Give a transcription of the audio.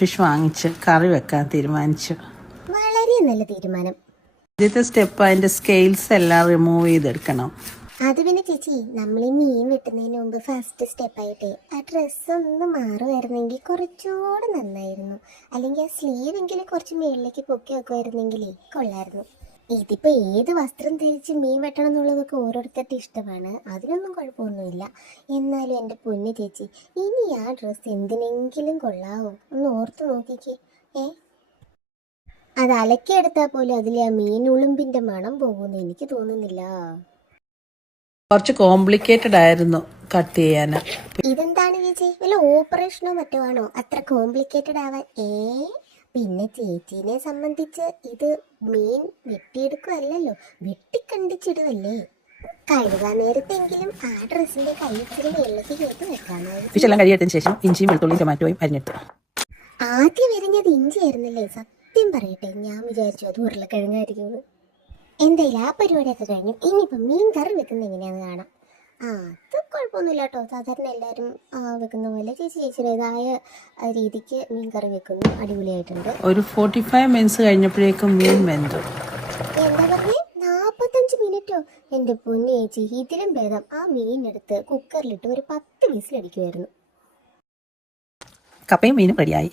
Fish വാങ്ങിച്ച് കറി വെക്കാൻ തീരുമാനിച്ചു. വളരെ നല്ല തീരുമാനം. ആദ്യത്തെ സ്റ്റെപ്പ് അതിൻ്റെ സ്കെയിൽസ് എല്ലാം റിമൂവ് ചെയ്തെടുക്കണം. അത് പിന്നെ ചേച്ചി, നമ്മൾ ഈ മീൻ വെട്ടുന്നതിന് മുമ്പ് ഫസ്റ്റ് സ്റ്റെപ്പായിട്ടേ ആ ഡ്രസ്സ് ഒന്ന് മാറുമായിരുന്നെങ്കിൽ കുറച്ചുകൂടെ നന്നായിരുന്നു. അല്ലെങ്കിൽ ആ സ്ലീവെങ്കിലും കുറച്ച് മുകളിലേക്ക് പൊക്കി വെക്കുമായിരുന്നെങ്കിലേ കൊള്ളായിരുന്നു. ഇതിപ്പോൾ ഏത് വസ്ത്രം ധരിച്ച് മീൻ വെട്ടണം എന്നുള്ളതൊക്കെ ഓരോരുത്തരുടെ ഇഷ്ടമാണ്, അതിനൊന്നും കുഴപ്പമൊന്നുമില്ല. എന്നാലും എൻ്റെ പൊന്നു ചേച്ചി, ഇനി ആ ഡ്രസ്സ് എന്തിനെങ്കിലും കൊള്ളാവോ? ഒന്ന് ഓർത്ത് നോക്കിക്കേ. അത് അലക്കിയെടുത്താൽ പോലും അതിലെ ആ മീൻ ഉളുമ്പിൻ്റെ മണം പോകുമെന്ന് എനിക്ക് തോന്നുന്നില്ല. കുറച്ച് കോംപ്ലിക്കേറ്റഡ് ആയിരുന്നു കട്ട് ചെയ്യാൻ. ഇതെന്താണ് ചേച്ചി, വല്ല ഓപ്പറേഷനോ മറ്റോ ആണോ അത്ര കോംപ്ലിക്കേറ്റഡ് ആവാൻ? പിന്നെ ചേച്ചീനെ സംബന്ധിച്ച് ഇത് മീൻ വെട്ടിയെടുക്കുകയല്ലല്ലോ, വെട്ടിക്കണ്ടിച്ചിടുവല്ലേ. കഴുകാൻ നേരത്തെങ്കിലും ആ ഡ്രസ്സിന്റെ കൈച്ചിരി വെള്ളത്തിൽ കയറ്റി വെക്കാനായി. ഫിഷ് എല്ലാം കഴുകിയതിന് ശേഷം ഇഞ്ചിയും വെളുത്തുള്ളിയും ടൊമാറ്റോയും അരിഞ്ഞെടുത്തു. ആദ്യം എരിഞ്ഞത് ഇഞ്ചി ആയിരുന്നല്ലേ? സത്യം പറയട്ടെ, ഞാൻ വിചാരിച്ചു അത് ഉരുളക്കിഴങ്ങായിരിക്കും. എന്തായാലും ആ പരിപാടിയൊക്കെ കഴിഞ്ഞു. ഇനിയിപ്പം മീൻ കറി വെക്കുന്നത് എങ്ങനെയാണെന്ന് കാണാം. അത് കുഴപ്പമൊന്നുമില്ല കേട്ടോ, സാധാരണ എല്ലാവരും വെക്കുന്ന പോലെ ചേച്ചിയുടേതായ രീതിക്ക് മീൻ കറി വെക്കുന്നു. അടിപൊളിയായിട്ടുണ്ട്. ഒരു 45 മിനിറ്റ്സ് കഴിഞ്ഞപ്പോഴേക്കും മീൻ വെന്തു. എന്താ പറഞ്ഞേ? 45 മിനിറ്റോ? എൻ്റെ പൊന്നു ചേച്ചി, ഇതിലും ഭേദം ആ മീനെടുത്ത് കുക്കറിലിട്ട് ഒരു 10 വിസിലടിക്കുമായിരുന്നു. കപ്പയും മീനും റെഡിയായി.